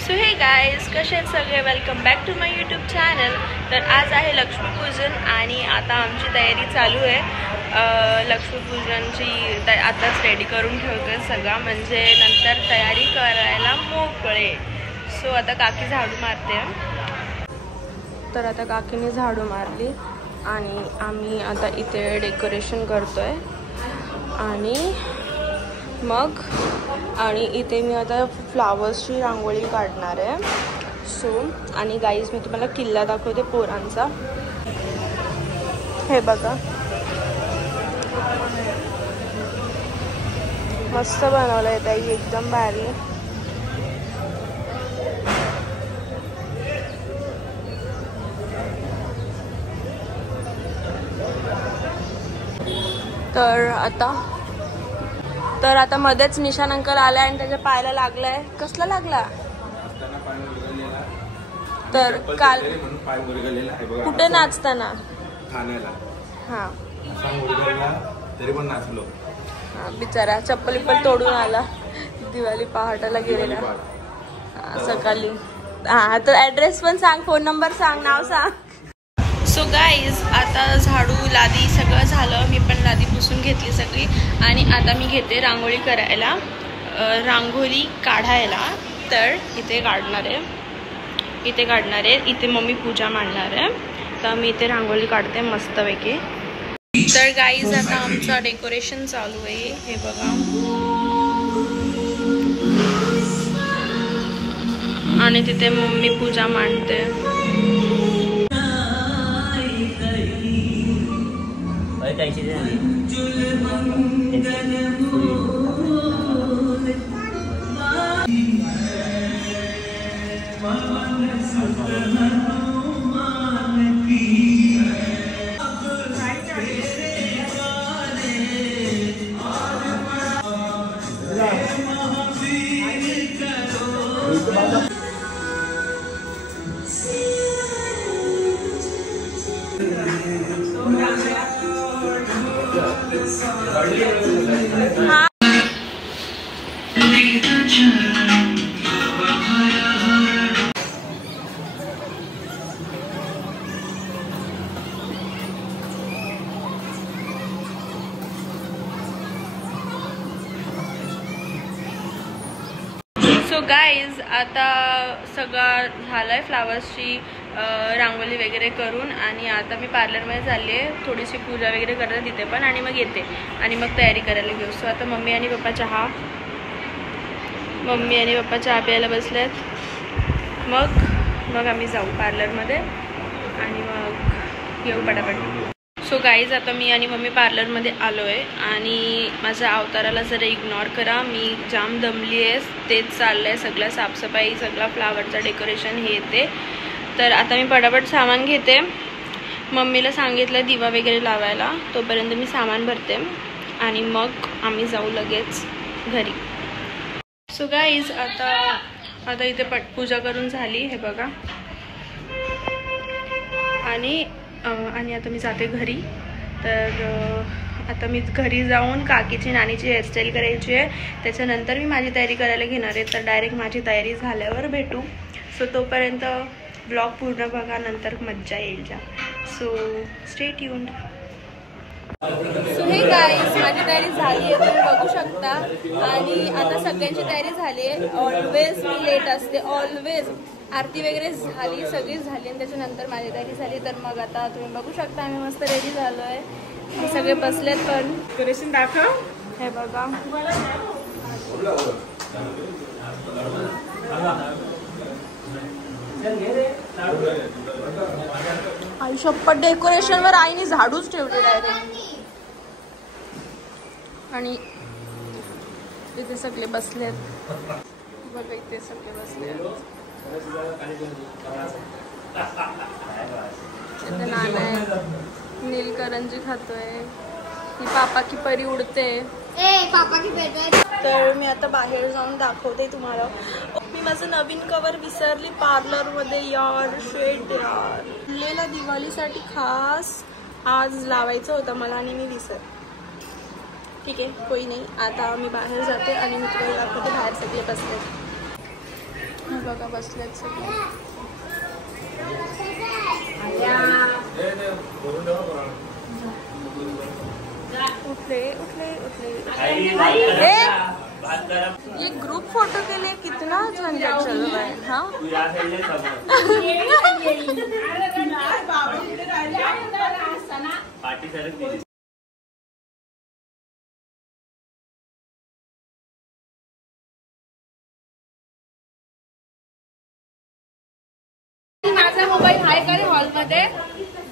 So hey guys, कसे आहेत सगळे? Welcome back to my YouTube channel. तर आज आहे लक्ष्मीपूजन आणि आता आमची तयारी चालू आहे. लक्ष्मीपूजनची आताच रेडी करून ठेवतोय सगळा, म्हणजे नंतर तयारी करायला मोकळे. सो आता काकी झाडू मारते. तर आता काकीने झाडू मारली आणि आम्ही आता इथे डेकोरेशन करतोय आणि इथे मी आता फ्लावर्सची रांगोळी काढणार आहे. सो आणि गाईज, मी तुम्हाला किल्ला दाखवते पोरांचा. हे बघा, मस्त बनवलं आहे ताई, एकदम भारी. तर आता मध्येच निशान अंकल आलाय आणि त्याच्या पायाला लागलाय. कसला लागला? तर काल कुठे नाचताना हा तरी पण नाचलो. बिचारा चप्पल तोडून आला. दिवाळी पहाटाला गेलेला सकाळी. हा, तर ऍड्रेस पण सांग, फोन नंबर सांग, नाव सांग. सो गाईज, आता झाडू लादी सगळं झालं. मी पण लादी पुसून घेतली सगळी आणि आता मी घेते रांगोळी करायला, रांगोळी काढायला. तर इथे काढणार आहे, इथे मम्मी पूजा मांडणार आहे. तर मी इथे रांगोळी काढते मस्तपैकी. तर गाईज, आता आमचं डेकोरेशन चालू आहे. हे बघा, आणि तिथे मम्मी पूजा मांडते. सो गाईज, आता सगळं झालंय फ्लावर्सची रांगोळी वगैरे करून, आणि आता मी पार्लरमध्ये चालली आहे. थोडीशी पूजा वगैरे करते तिथे पण, आणि मग येते आणि मग तयारी करायला घेऊ. सो आता मम्मी आणि पप्पा चहा प्यायला बसलेत. मग आम्ही जाऊ पार्लरमध्ये आणि मग येऊ पटापट. सो गाईज, आता मी आणि मम्मी पार्लरमध्ये आलो आहे आणि माझ्या अवताराला जरा इग्नोर करा. मी जाम दमली आहे, तेच चाललं आहे सगळं, साफसफाई, सगळं फ्लावरचं डेकोरेशन हे ते. तर आता मी पटापट सामान घेते. मम्मीला सांगितलं दिवा वगैरे लावायला, तोपर्यंत मी सामान भरते आणि मग आम्ही जाऊ लगेच घरी. सो गाईज, आता इथे पूजा करून झाली, हे बघा. आणि आता मी जाते घरी. तर आता मी घरी जाऊन काकीची नानीची हेअरस्टाईल करायची आहे. त्याच्यानंतर मी माझी तयारी करायला घेणार आहे. तर डायरेक्ट माझी तयारी झाल्यावर भेटू. सो तोपर्यंत ब्लॉग पूर्ण बघा, नंतर मज्जा येईल जा. So stay tuned. सो हे गाईज, माझी तयारी झाली आहे, तुम्ही बघू शकता. आणि आता सगळ्यांची तयारी झाली आहे. ऑलवेज मी लेट असते, ऑलवेज. आरती वगैरे झाली, सगळीच झाली, आणि त्याच्यानंतर माझी तयारी झाली. तर मग आता तुम्ही बघू शकता, आम्ही मस्त रेडी झालो आहे. सगळे बसलेत पण. डेकोरेशन दाखव. हे बघा, आयुष्यभर डेकोरेशनवर आईने झाडूच ठेवले डायरेक्ट. आणि इथे सगळे बसलेत बघा, इथे सगळे बसलेत. इथे नाना नीलकरंजी खातोय. ही पापा की परी उडते. तर मी आता बाहेर जाऊन दाखवते तुम्हाला. मी माझं नवीन कवर विसरली पार्लरमध्ये यार. शेट यार, लेला दिवाळीसाठी खास आज लावायचं होतं मला आणि मी विसरले. ठीक आहे, कोई नाही. आता मी बाहेर जाते आणि मी तुम्हाला दाखवते बाहेर सगळे बसले. बघा बसलेत सगळे. उठले उठले उठले. ये ग्रुप फोटो के लिए कितना झंझट चल रहा है. हाँ माझा मोबाईल हाय करे हॉलमध्ये.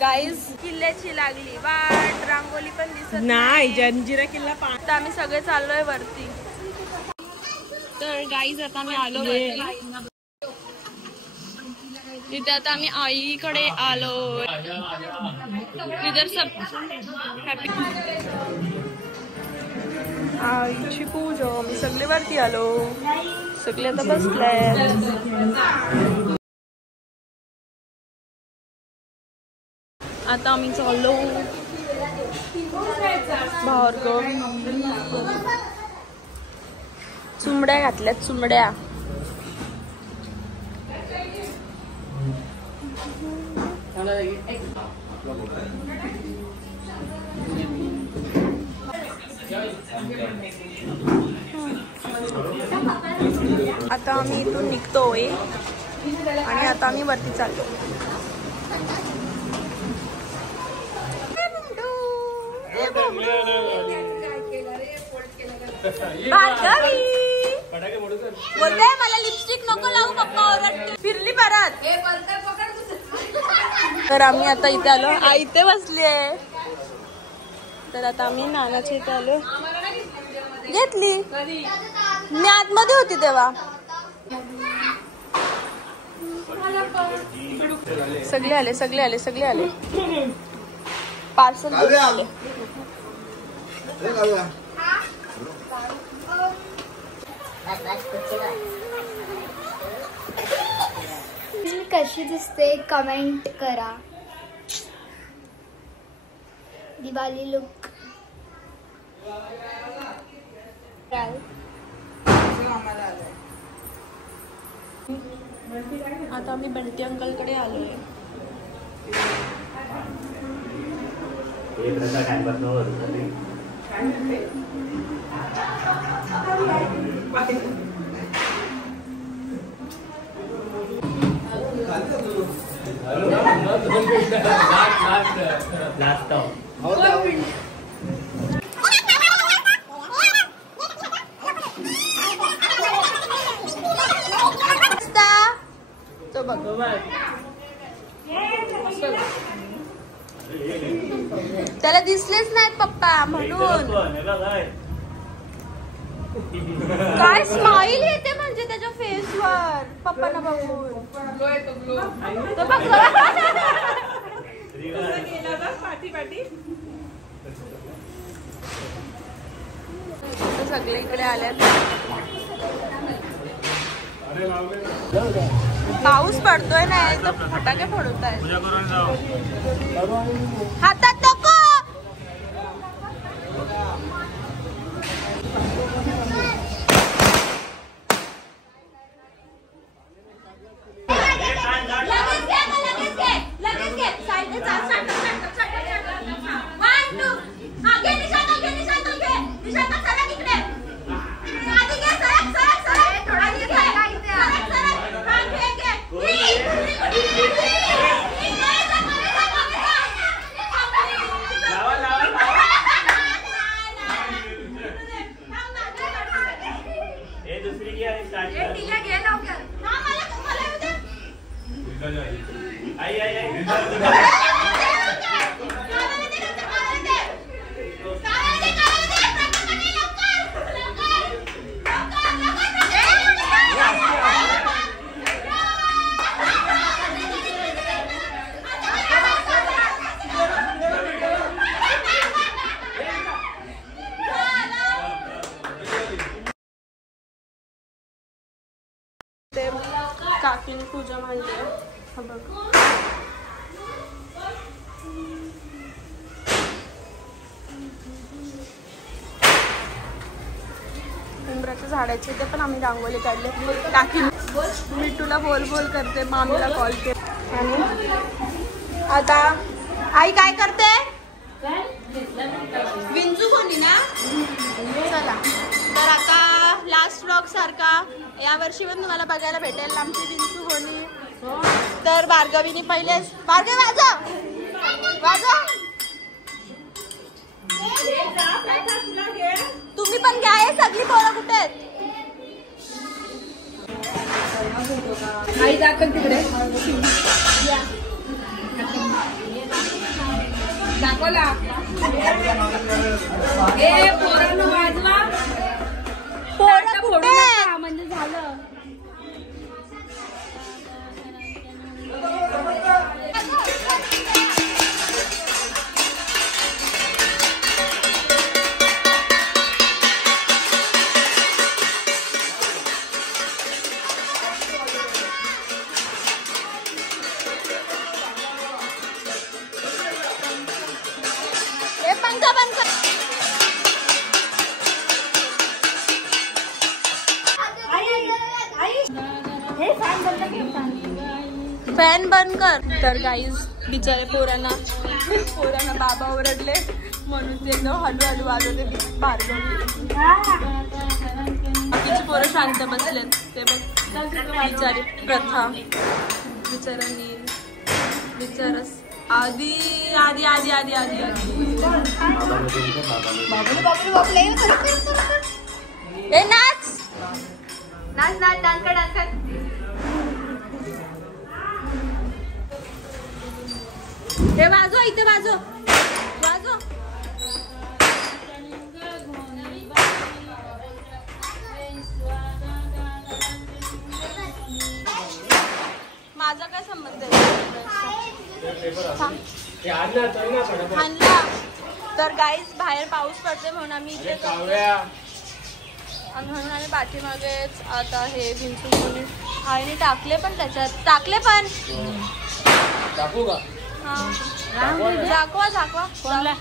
गाईज किल्ल्याची लागली वाट. रांगोली पण दिसत नाही. जंजिरा किल्ला. आता आम्ही सगळे चाललोय वरती. तर गाईज आता आम्ही आलो तिथे. आता आम्ही आईकडे आलो. इधर सब हॅपी. आईची पूजा. मी सगळे वरती आलो. सगळे आता बसले. आता आम्ही चाललो भार्गव. चुमड्या घातल्यात चुमड्या. आता आम्ही इथून निघतोय आणि आता आम्ही वरती चाललो. बोलते मला लिपस्टिक नको लावू पप्पा ओरडते. फिरली परत. तर आम्ही आता इथे आलो. आई इथे बसली आहे. तर आता आम्ही नानाच्या इथे आलो. घेतली. मी आतमध्ये होती तेव्हा. सगळे आले सगळे आले सगळे आले. पार्सल आले. कशी दिसते कमेंट करा. दिवाळी लुक. आता आम्ही बंटी अंकल कडे आलोय. तो बघ त्याला दिसलेच नाहीत पप्पा म्हणून. काय स्माइल येते म्हणजे त्याच्या फेसवर पप्पांना बघून. तो बघ सगळे इकडे आल्यात. पाऊस पडतोय नाही तर फटाके फोडत आहेत. हातात नको. काकीने पूजा मांडली आहे. हा बघ. उंबराच्या झाडाचे ते पण आम्ही रांगोळी काढले. काकी मी तुला बोल बोल करते, मामीला कॉल केला. आणि आता आई काय करते? विंचू कोणी ना. चला तर आता लास्ट व्लॉग सारखा यावर्षी पण तुम्हाला बघायला भेटेल आमची विंचू कोणी. तर भार्गवीने पहिलेच भार्गवी वाजव तुम्ही पण घ्या. हे सगळी पोरं कुठे आहेत? आई दाखव तिकडे दाखवला. हे पोरांना वाजवा. पोरं कुठे म्हणजे झालं. फॅन बंद कर. तर गाईज बिचारे पोरांना बाबा ओरडले म्हणून ते हळूहळू वाजवते भार्गवी. बाकीची पोरं शांत बसलेत. ते बघ बिचारी प्रथा बिचारांनी बिचारस आधी आधी आधी आधी आधी ए नाच नाच नाच डान्स कर डान्स कर. हे वाजो इथे वाजो वाजो. माझा काय संबंध आणला. तर गाईज बाहेर पाऊस पडते म्हणून आम्ही इथे म्हणून आम्ही पाठीमागेच आता हे विंचू कोणी आईने टाकले पण त्याच्यात टाकले पण टाकू का? दाखवा दाखवा कोणला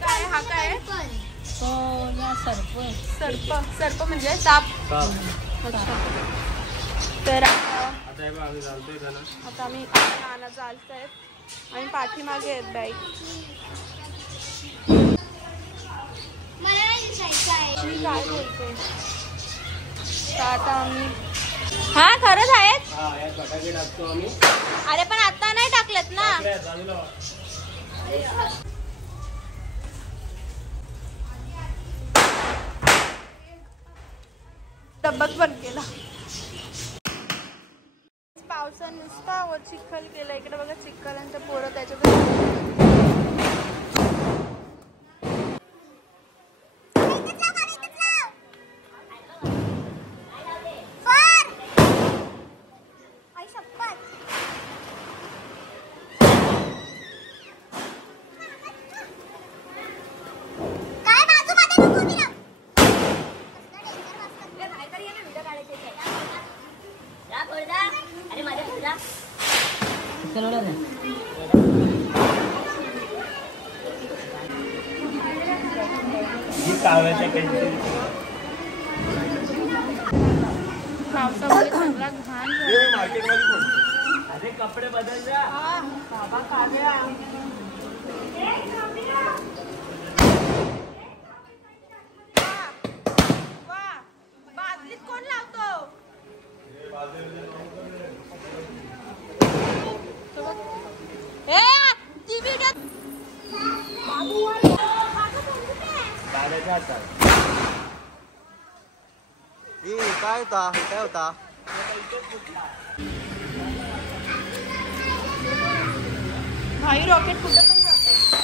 काय हा काय सर्प सर्प म्हणजे साप. तर आता आम्ही नाना चालतायत आणि पाठीमागे आहेत बाईक. काय बोलते आता आम्ही हा खरंच आहेत. अरे पण आता नाही टाकलेत ना. डब्बाच बंद केला. पावसाने नुसता चिखल केला. इकडे बघा चिखलांच्या पोरं त्याच्यात. पावसामुळे सगळा घाण अरे कपडे बदल जा बाबा काव्या. बादलीत कोण लावतो? काय होता भाई रॉकेट कुठे पण जाते.